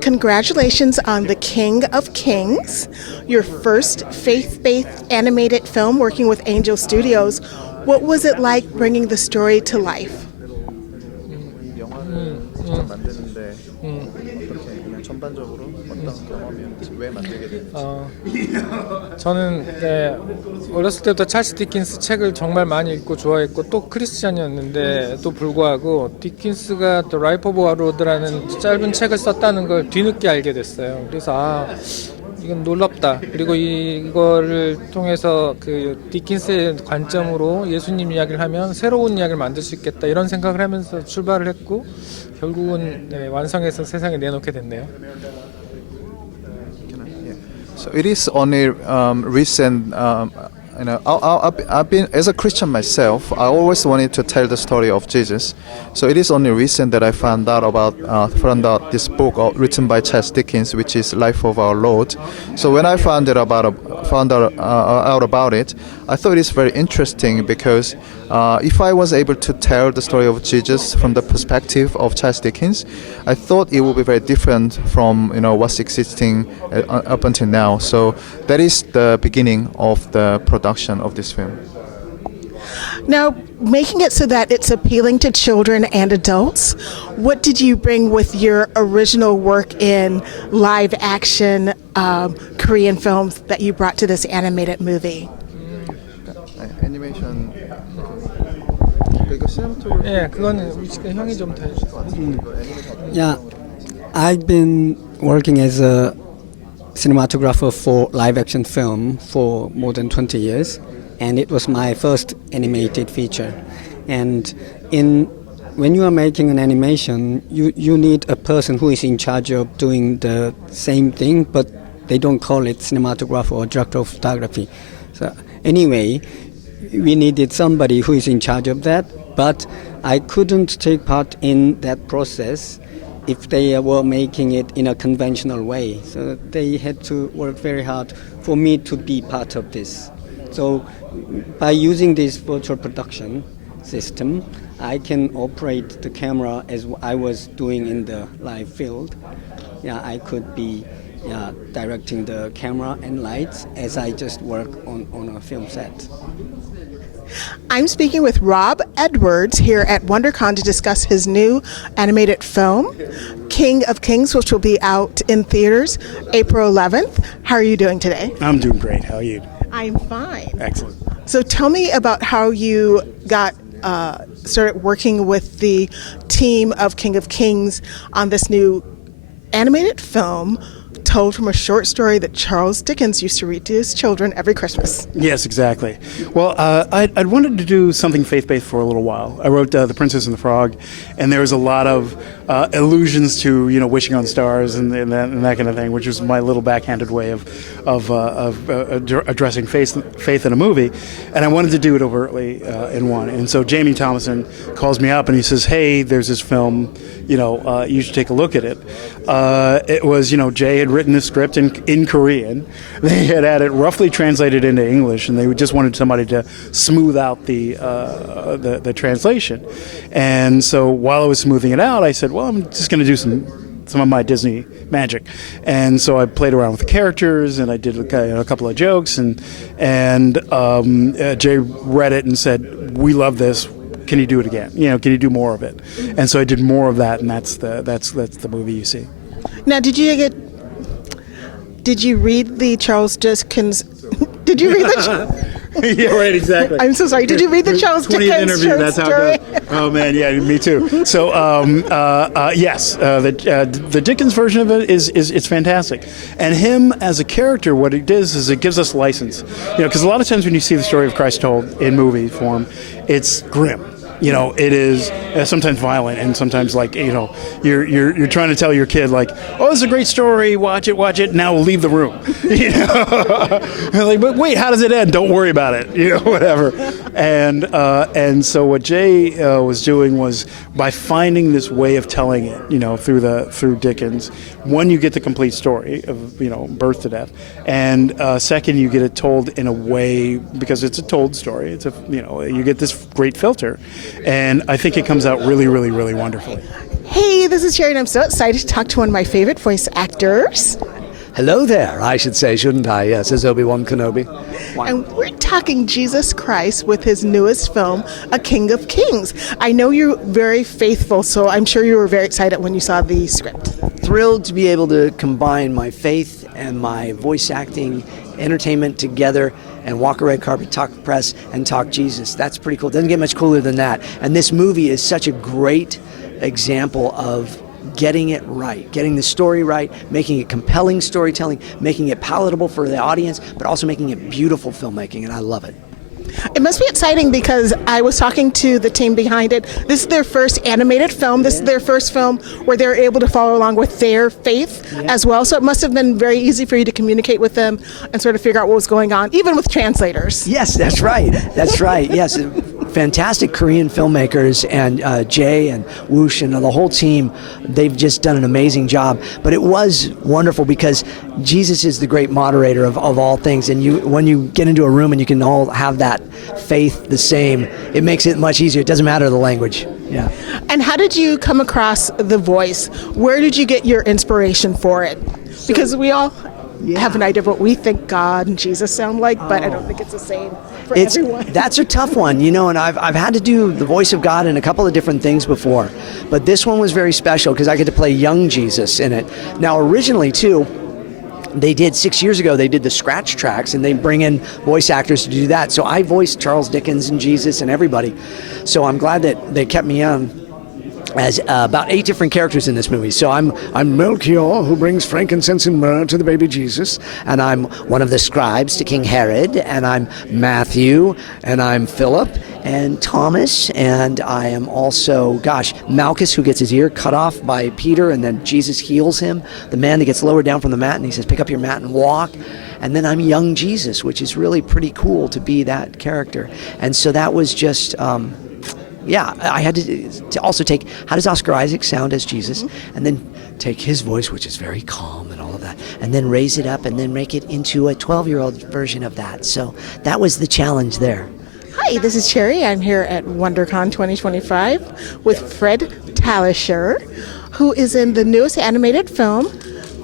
Congratulations on The King of Kings, your first faith-based animated film working with Angel Studios. What was it like bringing the story to life? 영화를 직접 만드는데 어떻게 그냥 전반적으로 어떤 경험이었는지 왜 만들게 됐는지. 저는 어렸을 때부터 찰스 디킨스 책을 정말 많이 읽고 좋아했고 또 크리스찬이었는데 또 불구하고 디킨스가 또 라이프 오브 와로드라는 짧은 책을 썼다는 걸 뒤늦게 알게 됐어요. 그래서 이건 놀랍다. 그리고 이거를 통해서 그 디킨스의 관점으로 예수님 이야기를 하면 새로운 이야기를 만들 수 있겠다 이런 생각을 하면서 출발을 했고 결국은 완성해서 세상에 내놓게 됐네요. So it is only recent. I've been as a Christian myself. I always wanted to tell the story of Jesus. So it is only recent that I found out about this book written by Charles Dickens, which is Life of Our Lord. So when I found out about it, I thought it's very interesting because if I was able to tell the story of Jesus from the perspective of Charles Dickens, I thought it would be very different from what's existing up until now. So that is the beginning of the production of this film. Now, making it so that it's appealing to children and adults, what did you bring with your original work in live action Korean films that you brought to this animated movie? 애니메이션 그거는 형이 좀 더 해주실 것 같아요. Yeah, I've been working as a cinematographer for live action film for more than 20 years, and it was my first animated feature. And when you are making an animation, you need a person who is in charge of doing the same thing, but they don't call it cinematographer or director of photography. So anyway, we needed somebody who is in charge of that, but I couldn't take part in that process if they were making it in a conventional way. So they had to work very hard for me to be part of this. So by using this virtual production system, I can operate the camera as I was doing in the live field. Yeah, I could be directing the camera and lights as I just work on a film set. I'm speaking with Rob Edwards here at Wondercon to discuss his new animated film, King of Kings, which will be out in theaters April 11th. How are you doing today? I'm doing great. How are you? I'm fine. Excellent. So tell me about how you got started working with the team of King of Kings on this new animated film told from a short story that Charles Dickens used to read to his children every Christmas. Yes, exactly. Well, I'd wanted to do something faith-based for a little while. I wrote The Princess and the Frog, and there was a lot of allusions to wishing on stars and that kind of thing, which was my little backhanded way of addressing faith in a movie. And I wanted to do it overtly in one. And so Jamie Thomason calls me up and he says, "Hey, there's this film. You should take a look at it." It was Jay had written the script in Korean. They had it roughly translated into English, and they just wanted somebody to smooth out the translation. And so while I was smoothing it out, I said, "Well, I'm just going to do some of my Disney magic." And so I played around with the characters, and I did a couple of jokes, and Jay read it and said, "We love this. Can you do it again? Can you do more of it?" And so I did more of that, and that's the movie you see. Now, did you read the Charles Dickens? Did you read the? Yeah, right, exactly. I'm so sorry. Did you read the Charles 20th Dickens interview, short that's story? how it goes. Oh man, yeah, me too. So yes, the Dickens version of it it's fantastic, and him as a character, what it does is it gives us license, because a lot of times when you see the story of Christ told in movie form, it's grim. It is sometimes violent, and sometimes you're trying to tell your kid "Oh, this is a great story. Watch it. Now we'll leave the room." But wait, how does it end? Don't worry about it. Whatever. And so what Jay was doing was by finding this way of telling it, through Dickens. One, you get the complete story of birth to death, and second, you get it told in a way because it's a told story. It's you get this great filter. and I think it comes out really, really, really wonderfully. Hey, this is Cherry, and I'm so excited to talk to one of my favorite voice actors. Hello there, I should say, shouldn't I? Yes, as Obi-Wan Kenobi. And we're talking Jesus Christ with his newest film, A King of Kings. I know you're very faithful, so I'm sure you were very excited when you saw the script. Thrilled to be able to combine my faith and my voice acting entertainment together and walk a red carpet, talk press, and talk Jesus. That's pretty cool. Doesn't get much cooler than that. And this movie is such a great example of getting it right, getting the story right, making it compelling storytelling, making it palatable for the audience, but also making it beautiful filmmaking, and I love it. It must be exciting because I was talking to the team behind it. This is their first animated film. This is their first film where they're able to follow along with their faith as well. So it must have been very easy for you to communicate with them and sort of figure out what was going on, even with translators. Yes, that's right. That's right. Yes, fantastic Korean filmmakers, and Jay and Woosh and the whole team, they've just done an amazing job. But it was wonderful because Jesus is the great moderator of all things, and when you get into a room and you can all have that faith the same, it makes it much easier. It doesn't matter the language. Yeah. And how did you come across the voice? Where did you get your inspiration for it? Because we all have an idea of what we think God and Jesus sound like, but I don't think it's the same for everyone. That's a tough one, and I've had to do the voice of God in a couple of different things before, but this one was very special because I get to play young Jesus in it. Now, originally, too, they did 6 years ago, they did the scratch tracks, and they bring in voice actors to do that. So I voiced Charles Dickens and Jesus and everybody. So I'm glad that they kept me on as about 8 different characters in this movie. So I'm Melchior, who brings frankincense and myrrh to the baby Jesus, and I'm one of the scribes to King Herod, and I'm Matthew, and I'm Philip, and Thomas, and I am also, Malchus, who gets his ear cut off by Peter, and then Jesus heals him, the man that gets lowered down from the mat, and he says, pick up your mat and walk. And then I'm young Jesus, which is really pretty cool to be that character. And so that was just... I had to also take, how does Oscar Isaac sound as Jesus? And then take his voice, which is very calm and all of that, and then raise it up and then make it into a 12-year-old version of that. So that was the challenge there. Hi, this is Cherry. I'm here at Wondercon 2025 with Fred Talasher, who is in the newest animated film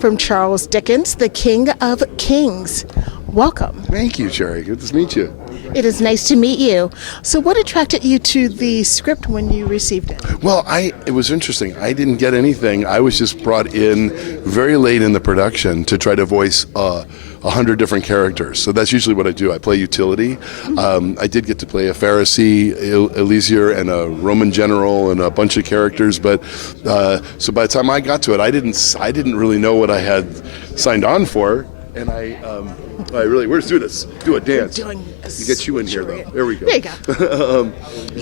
from Charles Dickens, The King of Kings. Welcome. Thank you, Cherry. Good to meet you. It is nice to meet you. So what attracted you to the script when you received it? Well, it was interesting. I didn't get anything. I was just brought in very late in the production to try to voice 100 different characters. So that's usually what I do. I play utility. I did get to play a Pharisee, Eliezer, and a Roman general, and a bunch of characters. But so by the time I got to it, I didn't really know what I had signed on for. And I really, we're doing this. Do a dance. Doing You get you in here, though. There we go. There you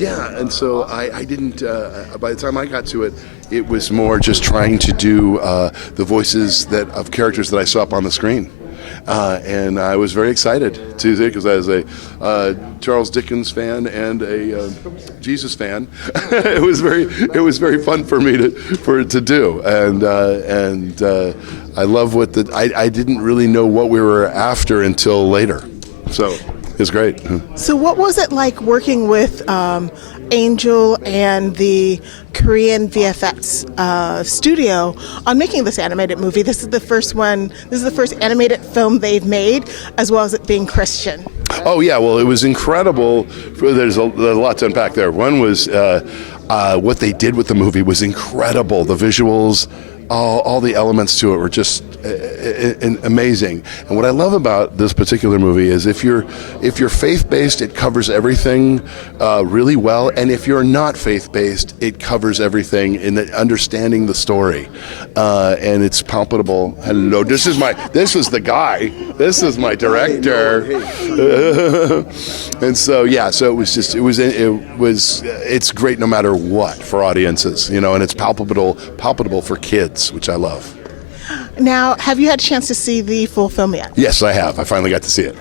go. And so I didn't, by the time I got to it, it was more just trying to do the voices of characters that I saw up on the screen. And I was very excited to do it because I was a Charles Dickens fan and a Jesus fan. It was very fun for me to do, and I love I didn't really know what we were after until later, so it's great. So what was it like working with Angel and the Korean VFX studio on making this animated movie? This is the first one. This is the first animated film they've made, as well as it being Christian. Oh yeah, well it was incredible. There's a lot to unpack there. One was what they did with the movie was incredible. The visuals, all the elements to it were just amazing. And what I love about this particular movie is if you're faith-based, it covers everything really well, and if you're not faith-based, it covers everything in understanding the story, and it's palpable. Hello, this is the guy. This is my director. And so it's great no matter what for audiences, and it's palpable for kids, which I love. Now, have you had a chance to see the full film yet? Yes, I have. I finally got to see it.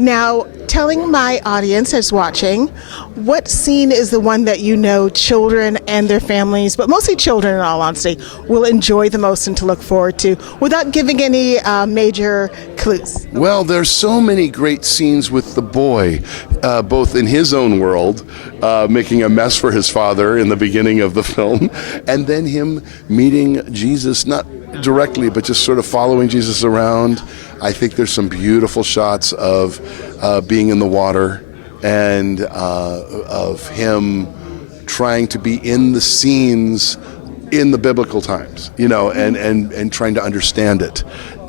Now, telling my audience that's watching, what scene is the one that you know children and their families, but mostly children in all honesty, will enjoy the most and to look forward to without giving any major clues? Well, there's so many great scenes with the boy, both in his own world, making a mess for his father in the beginning of the film, and then him meeting Jesus, not directly, but just sort of following Jesus around. I think there's some beautiful shots of being in the water and of him trying to be in the scenes in the biblical times, you know, and trying to understand it.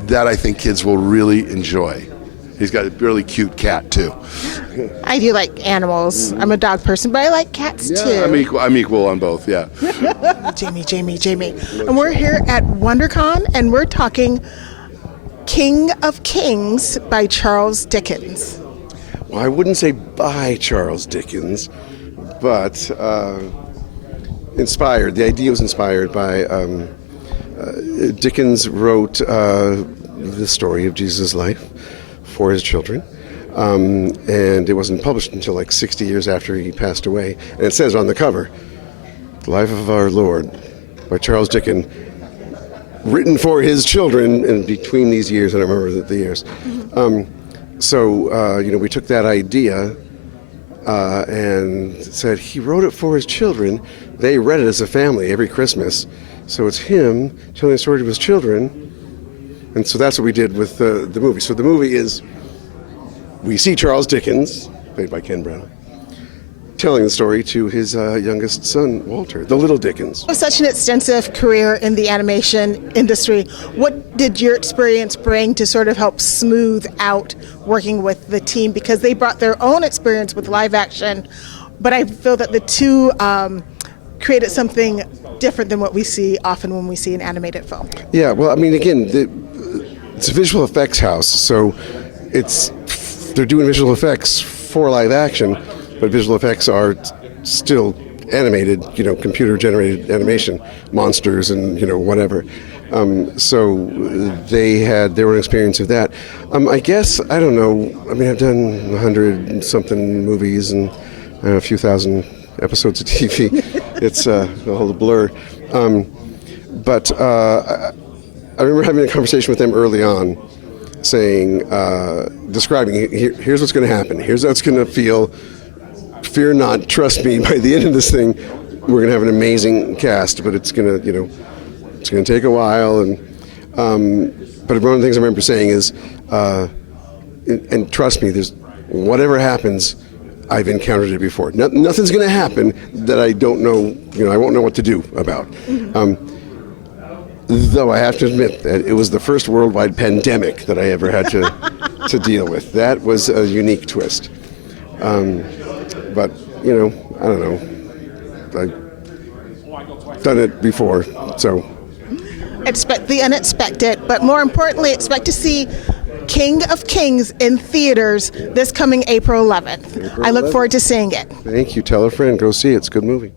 That I think kids will really enjoy. He's got a really cute cat too. I do like animals. I'm a dog person, but I like cats too. Yeah, I'm equal on both. Yeah. Jamie. And we're here at Wondercon, and we're talking King of Kings by Charles Dickens. Well, I wouldn't say by Charles Dickens, but inspired. The idea was inspired by Dickens wrote the story of Jesus' life for his children. And it wasn't published until like 60 years after he passed away. And it says on the cover, The Life of Our Lord by Charles Dickens, written for his children in between these years. I don't remember the years. So we took that idea and said he wrote it for his children. They read it as a family every Christmas. So it's him telling the story to his children. And so that's what we did with the movie. So the movie is, we see Charles Dickens, played by Ken Brown, telling the story to his youngest son, Walter, the little Dickens. Such an extensive career in the animation industry. What did your experience bring to sort of help smooth out working with the team? Because they brought their own experience with live action, but I feel that the two created something different than what we see often when we see an animated film. Yeah, well, I mean, again, it's a visual effects house, so they're doing visual effects for live action, but visual effects are still animated, computer generated animation, monsters and whatever. So they had their own experience of that. I guess, I don't know, I mean, I've done 100 something movies and a few thousand episodes of TV. It's a whole blur. But I remember having a conversation with them early on, saying, describing, here's what's going to happen. Here's how it's going to feel. Fear not, trust me. By the end of this thing, we're going to have an amazing cast, but it's going to, it's going to take a while. And but one of the things I remember saying is, and trust me, there's whatever happens, I've encountered it before. Nothing's going to happen that I don't know. I won't know what to do about. Though I have to admit that it was the first worldwide pandemic that I ever had to deal with. That was a unique twist. But, I don't know. I've done it before, so. Expect the unexpected, but more importantly, expect to see King of Kings in theaters this coming April 11th. I look forward to seeing it. Thank you. Tell a friend. Go see it. It's a good movie.